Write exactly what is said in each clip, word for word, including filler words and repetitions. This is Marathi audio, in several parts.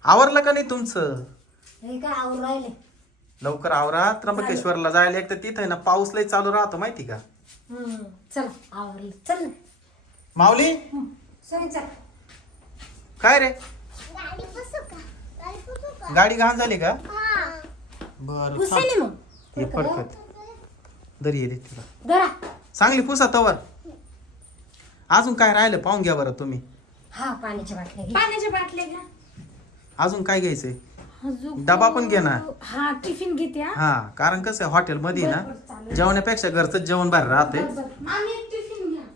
आवरलं का नाही तुमचं? हे काय आवर राहिले. लवकर आवरा. त्र्यंबकेश्वरला जायला एक तर तिथं ना पाऊस लय चालू राहतो माहिती का? हम्म चल आवरलं चल ना. माऊली सोनी चल. काय रे गाडी पुसू का? गाडी पुसू का? गाडी घाण झाली का? हा. बर पुसेली मग हे पडकत दरी येते तुला जरा. चांगली पुसा तवर. अजून काय राहिलं पाहून घ्या बरं तुम्ही. हा पाण्याच्या बाटल्या घे. पाण्याच्या बाटल्या घ्या. अजून काय घ्यायचंय? अजून डबा पण घे ना. हा टिफिन घेते हा. हा कारण कसं आहे हॉटेल मध्ये ना जेवण्यापेक्षा घरचं जेवण बाहेर राहते. मामी एक टिफिन घ्या.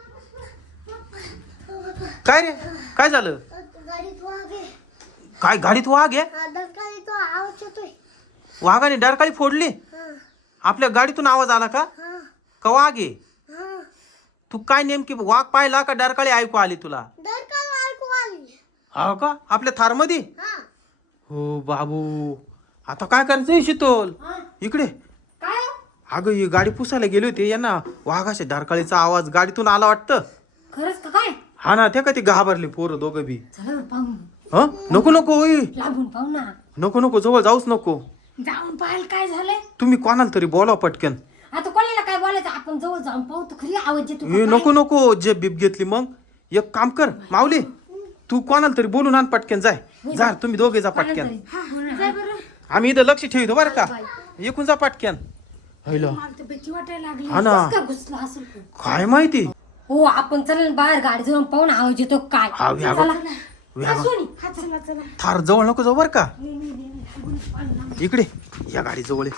काय रे काय झालं? गाडीत वाघ आहे. काय गाडीत वाघ आहे? हा, दरकाळी तो आवाज येतोय. वाघाने डरकाळी फोडली? हा, आपल्या गाडीतून आवाज आला का? हा, का वाघ आहे? हा. तू काय नेमकी वाघ पाहिला का डरकाळी ऐकू आली तुला? दरकाळी ऐकू आली. हा का आपल्या थार मध्ये? हा. हो बाबू आता काय करायचं शीतल? इकडे काय अगं ही गाडी पुसायला गेली होती यांना वाघाच्या डरकाळीचा आवाज गाडीतून आला वाटतं. खरंच का काय? हा ना ते का ती घाबरली पोरं दोघं बी. चला ना पाहू. ह नको नको होई लागून पाहू ना. नको नको जवळ जाऊच नको. जाऊन पाहायला काय झालंय? तुम्ही कोणाला तरी बोलाव पटकन. आता कोणाला काय बोलायचं आपण जवळ जाऊन पाहू तर खरी आवाज येतो ए, नको नको जे बीप घेतली मग एक काम कर माऊली तू कोणाला तरी बोलून आण पटकन जाय जा तुम्ही दोघे जा पटकन. जाय बरं. आम्ही इथं लक्ष ठेवतो बरं का. एकूण जा पटकन. हैलो मला तर भीती वाटायला लागली. हा ना का घुसला असेल तो? काय माहिती. हो आपण चला ना बाहेर गाडी जाऊन पाहू ना आवाज येतो काय. हा व्या चला. व्या हा, सोनी. हा चला चला. थार जवळ नको जाऊ बरं का. इकडे या गाडी जवळ ये.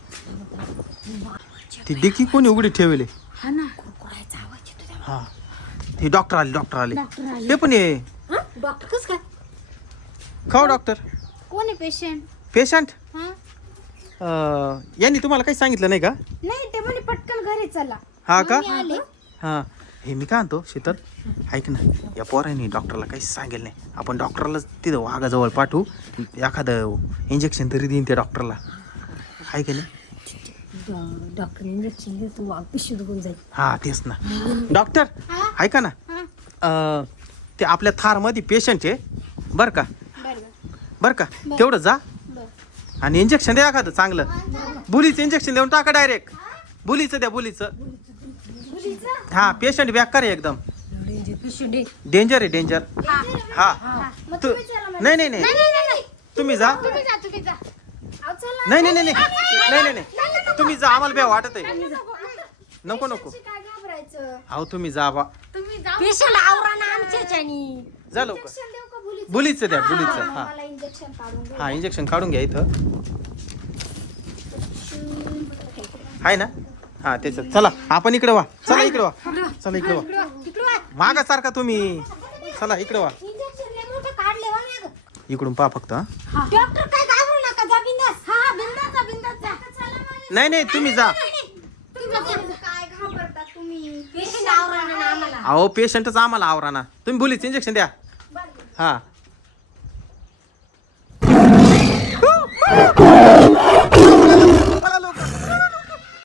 ती डिकी कोणी उघडी ठेवले? हा ना. कुरकुरायचा आवाज येतो त्या. हा ते डॉक्टर आले डॉक्टर आले डॉक्टर आले. ते पण ये. हा? डॉक्टर कस काय? खाऊ डॉक्टर कोण आहे पेशंट? पेशंट हा यांनी तुम्हाला काही सांगितलं नाही का? नाही ते म्हणे पटकन घरी चला. हा का? मी आले. हा हे मी काय म्हणतो शीतल ऐक ना या पोरांनी डॉक्टरला काहीच सांगेल नाही. आपण डॉक्टरला तिथं वाघाजवळ पाठवू एखादं इंजेक्शन तरी देईन त्या डॉक्टरला आहे का नाही. डॉक्टर इंजेक्शन देतो वाघ पिशवी दुखून जाईल. हा तेच ना डॉक्टर ऐका ना अं, ते आपल्या थार मध्ये पेशंट आहे बरं का बरं का तेवढं जा आणि इंजेक्शन द्या एखादं चांगलं बुलीचं इंजेक्शन देऊन टाका डायरेक्ट. बुलीचं द्या बुलीचं. हा पेशंट बेकार आहे एकदम पिशवी दे. डेंजर आहे डेंजर. हा तू नाही नाही नाही तुम्ही जा. तुम्ही जा तुम्ही जा. अहो, चला. नाही नाही नाही नाही नाही नाही तुम्ही जा आम्हाला बे वाटत आहे. नको नको काय घाबरायचं? अहो तुम्ही जा बा तुम्ही जा. पेशंट आवरा ना आमच्याच्यानी. जा लवकर. इंजेक्शन देऊ का बुलीचं? बुलीचं द्या बुलीचं. हा मला इंजेक्शन काढून दे. हा इंजेक्शन काढून घ्या इथं आहे ना. हा त्याच्यात चला आपण इकडे वा. चला इकडे वा. चला इकडे वा. मागा सारखा तुम्ही. चला इकडे वा. इंजेक्शन लय मोठं काढले वा ना. इकडून पहा फक्त हा. डॉक्टर काय घाबरू नका जा बिंदास. हा हा बिंदास जा बिंदास जा. चला मला. नाही नाही तुम्ही जा. तुम्ही जा. काय घाबरता तुम्ही? पेशंट आवरा ना आम्हाला. अहो पेशंटच आम्हाला आवरा ना. तुम्ही बुलीचं इंजेक्शन द्या. हा